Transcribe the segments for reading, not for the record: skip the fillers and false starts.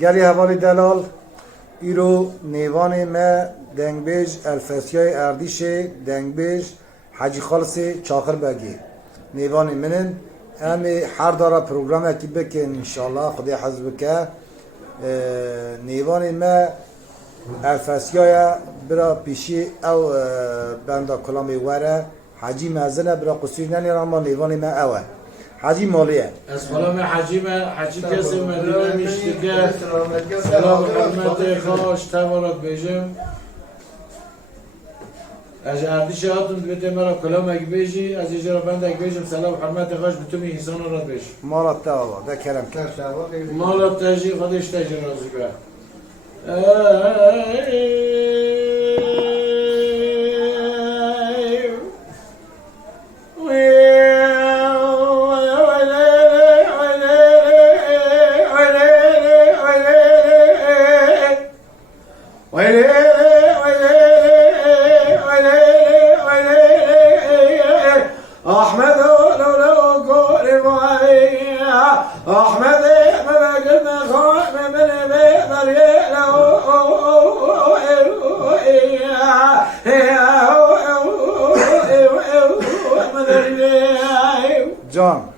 گری حوالی دلال ایرو نیوان ما دنگبیج الفسیای اردیش دنگبیج حاجی خالص چاخر بگی نیوان منن امی هر دارا پروگرام اکی بکن انشالله خدای حزب که نیوان ما الفسیای برا پیشی او بندا کلامی وره حاجی مزنه برا قصیر ننی اما نیوان ما اوه حاجی مالیه اسلام حاجی کسی مدینه میشتگه سلام حرمت خوش تبارک بیجم از اردیش هاتون بیته مرا کلام اگه بیجی از اجرا بند اگه بیجم سلام حرمت خوش بتومی انسان را بیش مالات تاوا ده کرم کرد مالات تاجی خودش تاجی رازی به جان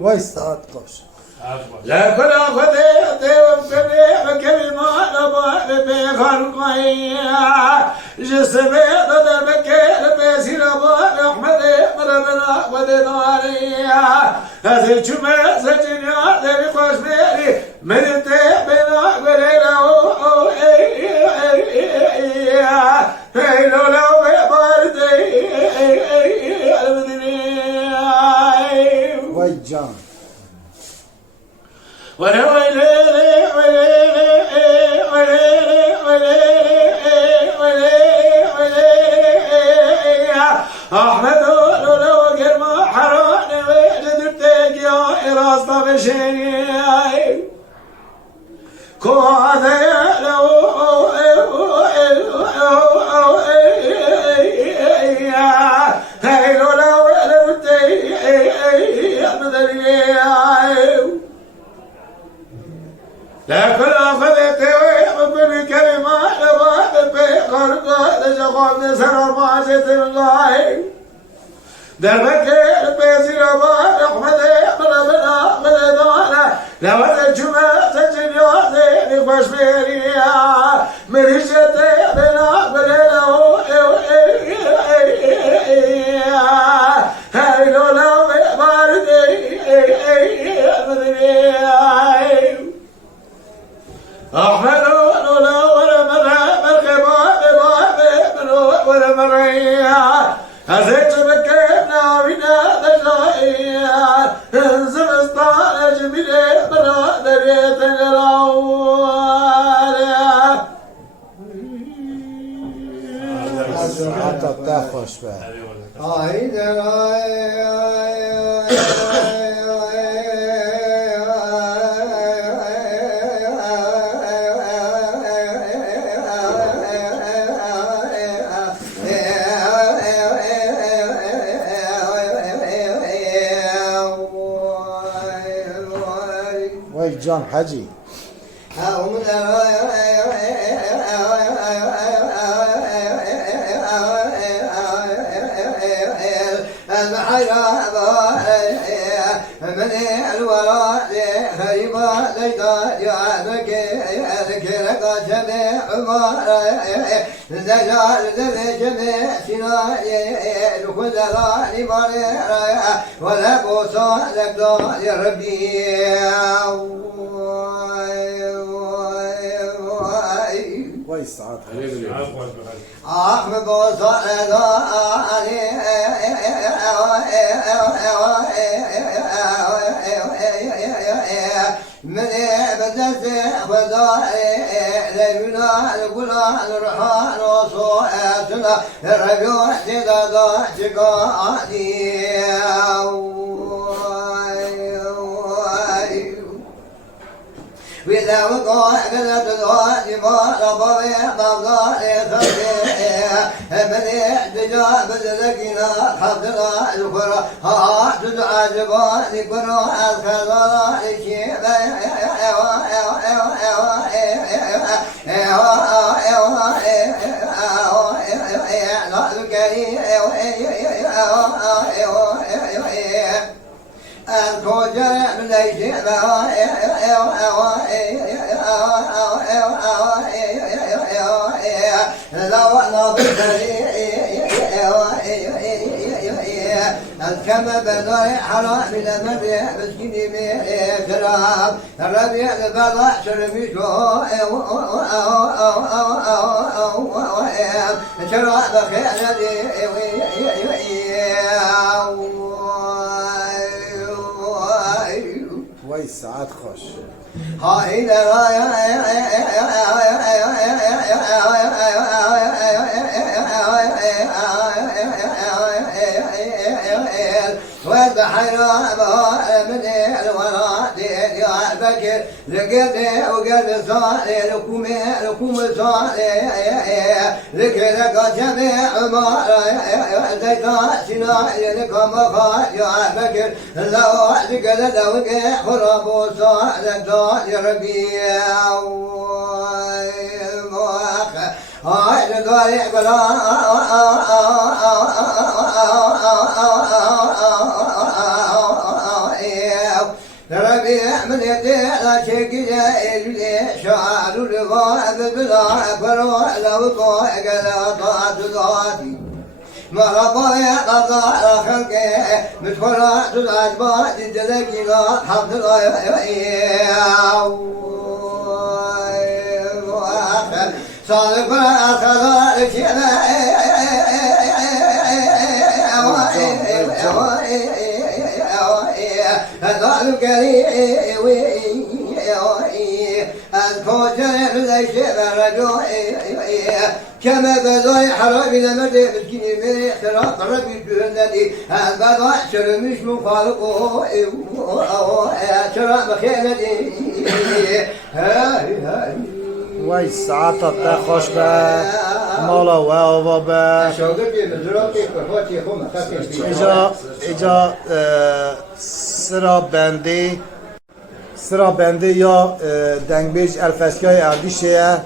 وایستاد قوش لا كل خذيت وكذب كلمة نبغى بخلقي جسمي ضد بكير بسير أبغى أحمد مرمنا ودناري هذه الجمعة سجني ذي قوس ميري من التبنا قليلا لو باردي وای جان أحمد لو قرما حراني وجدتك يا إراسطة بشيني كواذا لو هيلو لو لرتي لا كل أخذت وكل كلمة لبعض في خرقة لجقوم نسر معزة الله دربك البيزي لبعض أحمد ربنا مددانا لو الجمعة سجن يوزي نقوش بيريا مريشتي بنا بليله هايلو لو باردي أحمد ولا مرة ولا مرة هزيت بكينا بنا دجايا انزل اسطال جميلة برا دريت الغراواليا حتى تاخوش بقى وای جان حاجی من الوراء غريبة ليدا يعانك ذكرك جميع عمر زجال ذي جميع سناء لكل ذاني مرير ولا بوسع لك يا ربي وایست عاد أحمد بوسع من بدت خذائي لينا القلال الرحال وصواتنا الربيع تدادات قادي إذا وقع قدرت الوادي ما ربوي مبضى خلقي من احتجاب الذكينا حضر الكرة ها تدعى جبال كرة الخضراء الشيبة الكوجة من الجبال لو أنا كما بدر حرام من المرء مسكين بكرام الربيع البضع شرميشو شراب خير وای ساعت خوش هاي والبحر من الورى يا بكر لقد وقد صار لكم صار لك جميع ما زيتا سنا لكم خال يا بكر لو لقد وقع خراب صار يا ربيع هاي الغالي بلا ربيع من يدي لا شيء جاي شعر الغاب بلا فروع لو طاق لا طاعت ذاتي ما رضى قضاء خلقه مدخلات الأجباد جلك لا حمد الله صادق الأخضر هذا الكريم الكوجة ليش برجوع كما بضاي حرام لما مسكين من احتراق ربي جهنتي البضاع شرمش مخالقه شراب خيانتي وای ساعت تا خوش به مالا و آوا به ایجا سرا بنده یا دنگبیج الفسکای اردیشه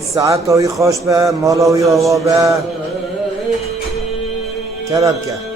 ساعت تاوی خوش به مالا و آوا به کلب که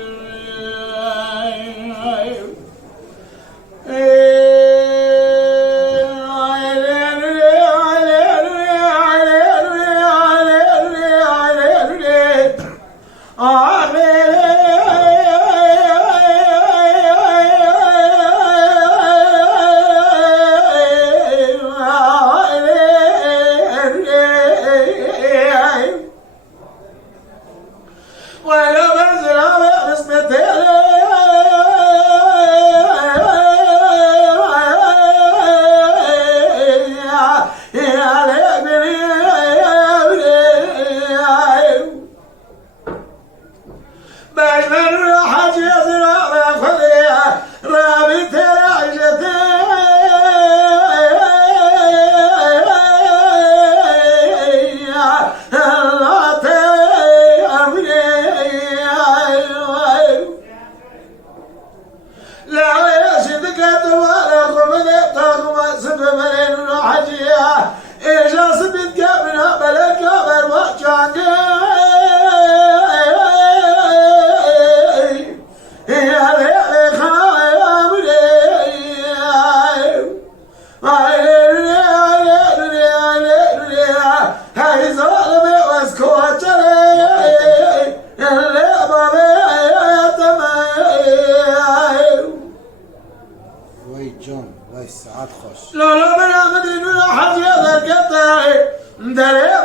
وای ساعت خوش لا لا من أمدين ولا حد يذكر قطعي دري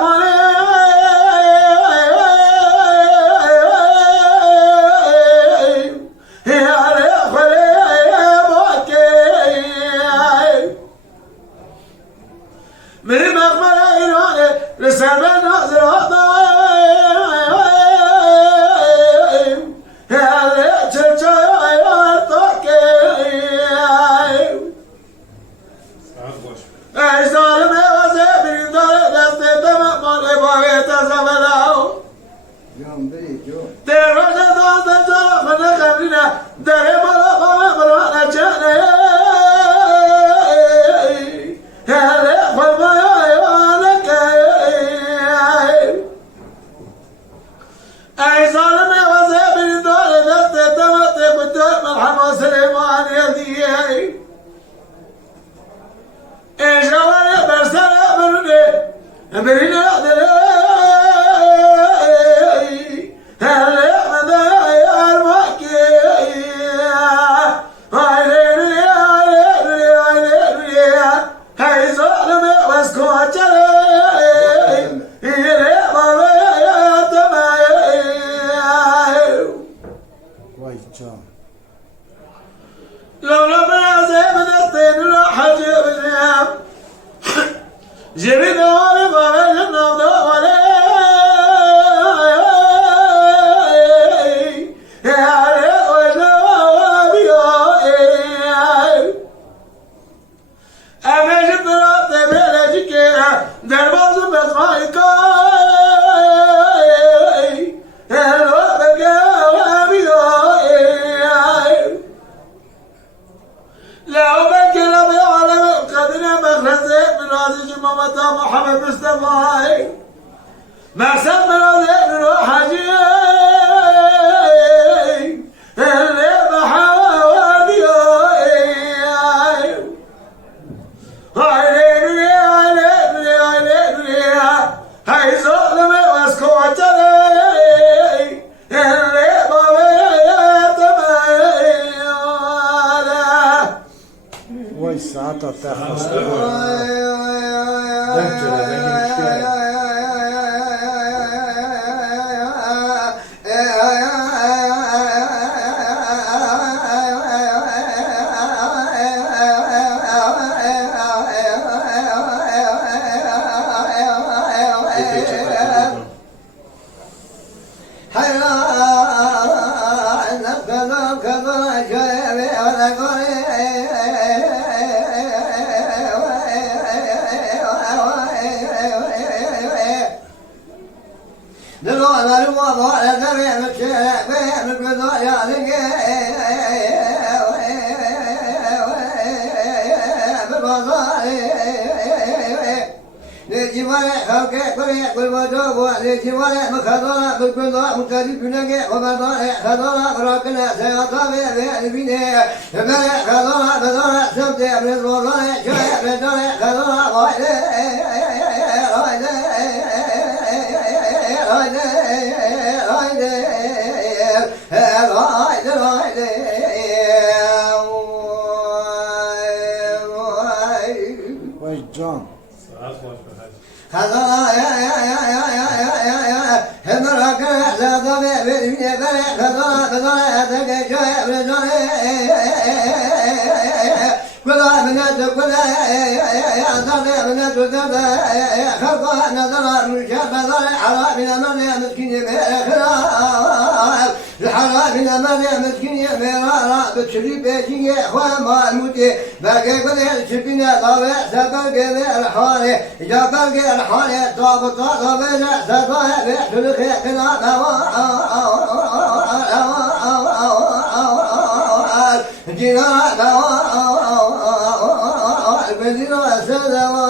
من المغفرة إلى لسبب ناظر لولا بنازي من الطين راح جبنام جبي دوري بابا النوم دوري محمد مصطفى مرسل بلادي نروح حجي اللي بحاولي هاي ظلمي واسكوتني اللي بويت وای ساعت تخص وای جان الحرام إلى مريم مسكين يا مرارة بتشري بيتي يا إخوان ما الموتي باقي بدل شبينا طابع سبق الحالي إذا بقي الحالي طابق طابع سبق بيحتل خيقنا جينا بدينا سلام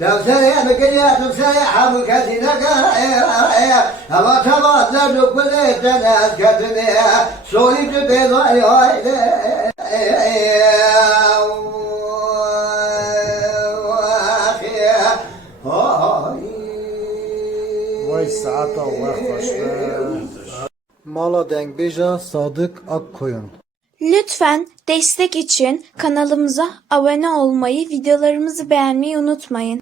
لو سريع بكريات وسريع بكثيرك أما تبعت لك كل الناس كتبها صوري بيضاء وای ساعت وقت خوش Mala Dengbêja Sadık Akkoyun. Lütfen destek için kanalımıza abone olmayı, videolarımızı beğenmeyi unutmayın.